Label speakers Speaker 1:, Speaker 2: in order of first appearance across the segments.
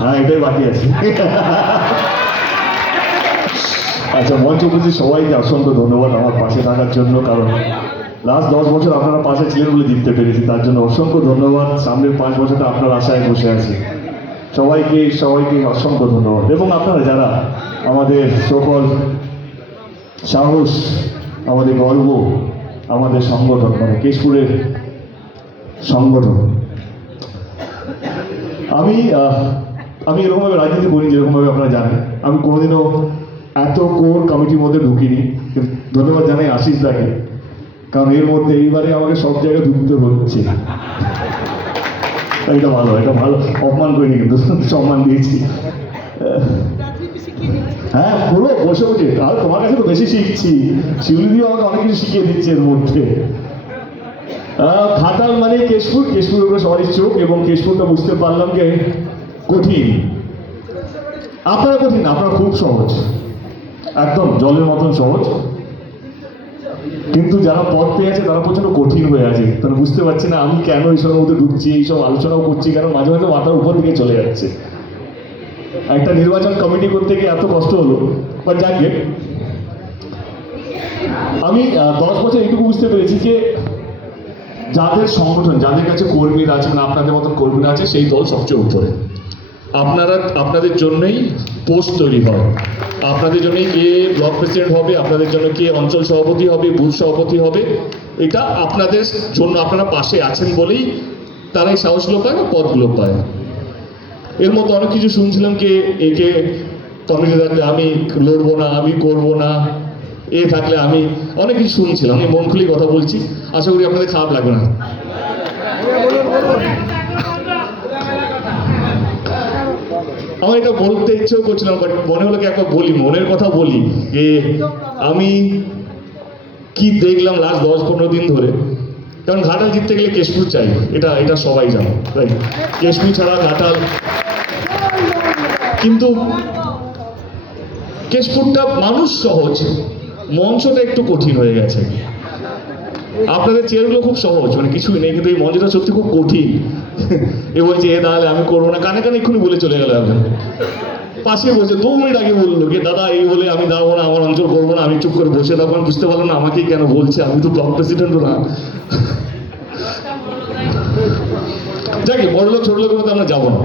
Speaker 1: হ্যাঁ এটাই বাকি আছে। আচ্ছা মঞ্চ উপস্থিত সবাইকে অসংখ্য ধন্যবাদ আমার পাশে থাকার জন্য, কারণ লাস্ট দশ বছর আপনারা পাশে ছিলেন বলে জিততে পেরেছি। তার জন্য অসংখ্য ধন্যবাদ। সামনের পাঁচ বছরটা আপনার আশায় বসে আছি। সবাইকে সবাইকে অসংখ্য ধন্যবাদ। এবং আপনারা যারা আমাদের সকল সাহস, আমাদের গর্ব, আমাদের সংগঠন মানে কেশপুরের সংগঠন আমি আমি এরকমভাবে রাজনীতি করি যেরকমভাবে আপনারা জানেন। আমি কোনোদিনও এত কোর কমিটির মধ্যে ঢুকিনি। ধন্যবাদ জানাই আশিস দাকে। কারণ এর মধ্যে এইবারে আমাকে সব জায়গায় ঢুকতে হচ্ছে। এটা ভালো এটা ভালো। অপমান করিনি কিন্তু, সম্মান দিয়েছি। হ্যাঁ পুরো বসে বসে। আর তোমার কাছে তো বেশি শিখছি। শিউলি দিয়ে আমাকে অনেক কিছু শিখিয়ে দিচ্ছে এর মধ্যে। ঘাটাল মানে কেশপুর। কেশপুরের উপরে চোখ এবং কেশপুরটা বুঝতে পারলাম যে কঠিন। আপনারা কঠিন আপনারা খুব সহজ। একদম জলের মতন সহজ। কিন্তু যারা পথ পেয়ে আছে, তারা প্রচণ্ড কঠিন হয়ে আছে। তারা বুঝতে পারছে না আমি কেন এই এইসবের মধ্যে ঢুকছি, এইসব আলোচনাও করছি কেন মাঝে মাঝে মাথার উপর দিকে চলে যাচ্ছে। একটা নির্বাচন কমিটি করতে গিয়ে এত কষ্ট হলো বা যাকে আমি দশ বছর এইটুকু বুঝতে পেরেছি যে যাদের সংগঠন, যাদের কাছে কর্মীরা আছে মানে আপনাদের মতন কর্মীরা আছে, সেই দল সবচেয়ে উপরে। আপনারা, আপনাদের জন্যই পোস্ট তৈরি হয়। আপনাদের জন্যই কে ব্লক প্রেসিডেন্ট হবে, আপনাদের জন্য কে অঞ্চল সভাপতি হবে, বুথ সভাপতি হবে, এটা আপনাদের জন্য আপনারা পাশে আছেন বলেই তারা এই সাহসগুলো পায় বা পদগুলো পায়। এর মতো অনেক কিছু শুনছিলাম কে, একে কমিটি থাকলে আমি লড়বো না, আমি করব না। এ থাকলে আমি অনেক কিছু শুনছিলাম আমি মন খুলি কথা বলছি। আশা করি আপনাদের খারাপ লাগবে না। আমার এটা বলতে ইচ্ছেও করছিলাম বাট মনে হলো কি একবার বলি, মনের কথা বলি, যে আমি কি দেখলাম লাস্ট দশ পনেরো দিন ধরে। কারণ ঘাটাল জিততে গেলে কেশপুর চাই, এটা এটা সবাই জানো রাইট কেশপুর ছাড়া ঘাটাল কিন্তু কেশপুরটা মানুষ সহজ। মঞ্চটা একটু কঠিন হয়ে গেছে। আপনাদের চেয়ারগুলো খুব সহজ মানে কিছুই নেই, কিন্তু এই মঞ্চটা সত্যি খুব কঠিন। এ বলছে, এ তাহলে আমি করব না। কানে কানে এক্ষুনি বলে চলে গেল এখন পাশে বসে দু মিনিট আগে বলল যে, দাদা, এই বলে আমি দাঁড়াবো না, আমার অঞ্চল করব না, আমি চুপ করে বসে তখন বুঝতে পারলাম না আমাকেই কেন বলছে, আমি তো ব্লক প্রেসিডেন্টও না। যাকে বড় লোক ছোট লোকের মধ্যে আমরা যাব না।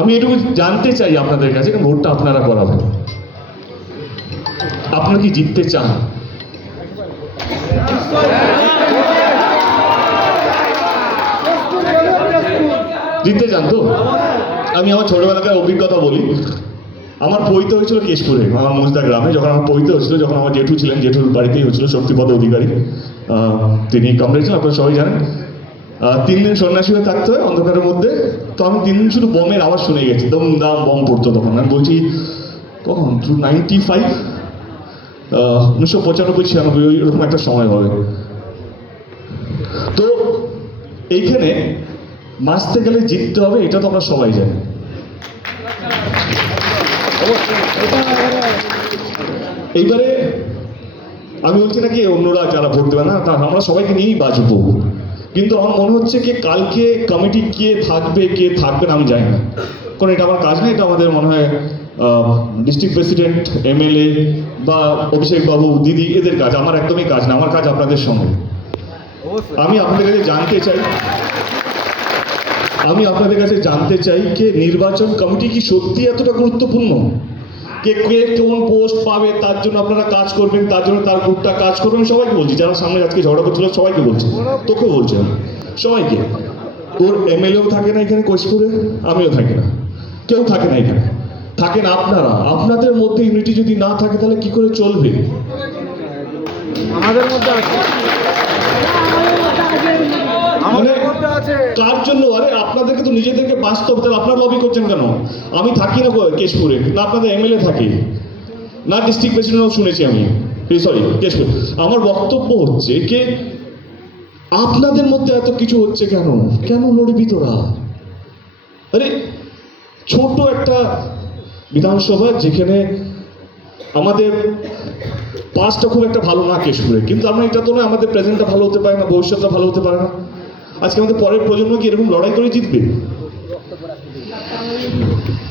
Speaker 1: আমি এটুকু জানতে চাই আপনাদের কাছে, ভোটটা আপনারা করাবেন। আপনারা কি জিততে চান? জিততে চান তো? আমি আমার ছোটবেলাকার অভিজ্ঞতা বলি। আমার পৈতে হয়েছিল কেশপুরে, আমার মুজদা গ্রামে। যখন আমার পৈতে হয়েছিল, যখন আমার জেঠু ছিলেন, জেঠুর বাড়িতেই হয়েছিল শক্তিপদ অধিকারী। তিনি কমরেড ছিলেন, আপনারা সবাই জানেন। তিন দিন সন্ন্যাসী হয়ে থাকতে হয় অন্ধকারের মধ্যে। তো আমি তিন দিন শুধু বোমের আওয়াজ শুনে গেছি। দম দাম বম পড়তো তখন। আমি বলছি, কখন? টু নাইনটি ফাইভ উনিশশো পঁচানব্বই, ছিয়ানব্বই, ওই এরকম একটা সময় হবে। তো এইখানে বাঁচতে গেলে জিততে হবে, এটা তো আমরা সবাই জানি। এইবারে আমি বলছি নাকি অন্যরা যারা ভোট দেবে না, তা আমরা সবাইকে নিয়েই বাঁচবো কিন্তু আমার মনে হচ্ছে কি কালকে কমিটি কে থাকবে কে থাকবে না আমি জানি না। কারণ এটা আমার কাজ না এটা আমাদের মনে হয় ডিস্ট্রিক্ট প্রেসিডেন্ট এমএলএ বা অভিষেক বাবু, দিদি, এদের কাজ। আমার একদমই কাজ না, আমার কাজ আপনাদের সঙ্গে। আমি আপনাদের কাছে জানতে চাই, আমি আপনাদের কাছে জানতে চাই যে নির্বাচন কমিটি কি সত্যি এতটা গুরুত্বপূর্ণ? কে কে, কোন পোস্ট পাবে, তার জন্য আপনারা কাজ করবেন, তার জন্য তার গ্রুপটা কাজ করবেন সবাইকে বলছি, যারা সামনে আজকে ঝগড়া করছিল সবাইকে বলছি তোকে বলছি আমি, সবাইকে। তোর এমএলএও থাকে না এখানে কোচপুরে আমিও থাকি না। কেউ থাকে না এখানে। থাকেন আপনারা। আপনাদের মধ্যে ইউনিটি যদি না থাকে তাহলে কি করে চলবে?
Speaker 2: আমাদের মধ্যে আছে। আছে।
Speaker 1: কার জন্য? আরে আপনাদেরকে তো নিজেদেরকে বাস্তব তাহলে আপনারা লবি করছেন কেন? আমি থাকি না কেশপুরে না আপনাদের এমএলএ থাকি না ডিস্ট্রিক্ট প্রেসিডেন্টও শুনেছি আমি। সরি কেশপুর। আমার বক্তব্য হচ্ছে যে আপনাদের মধ্যে এত কিছু হচ্ছে কেন? কেন লড়বি তোরা? আরে ছোট একটা বিধানসভা যেখানে আমাদের পাঁচটা খুব একটা ভালো না কেশপুরে। কিন্তু আমরা এটা তো নয়, আমাদের প্রেজেন্টটা ভালো হতে পারে না, ভবিষ্যৎটা ভালো হতে পারে না। আজকে আমাদের পরের প্রজন্ম কি এরকম লড়াই করে জিতবে?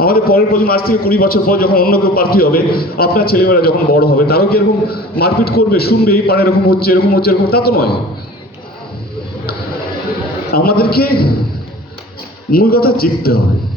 Speaker 1: আমাদের পরের প্রজন্ম আজ থেকে কুড়ি বছর পর যখন অন্য কেউ প্রার্থী হবে, আপনার ছেলেমেয়েরা যখন বড় হবে, তারাও কি এরকম মারপিট করবে, শুনবে, এই পাড়া এরকম হচ্ছে এরকম হচ্ছে, এরকম তা তো নয়। আমাদেরকে মূল কথা জিততে হবে।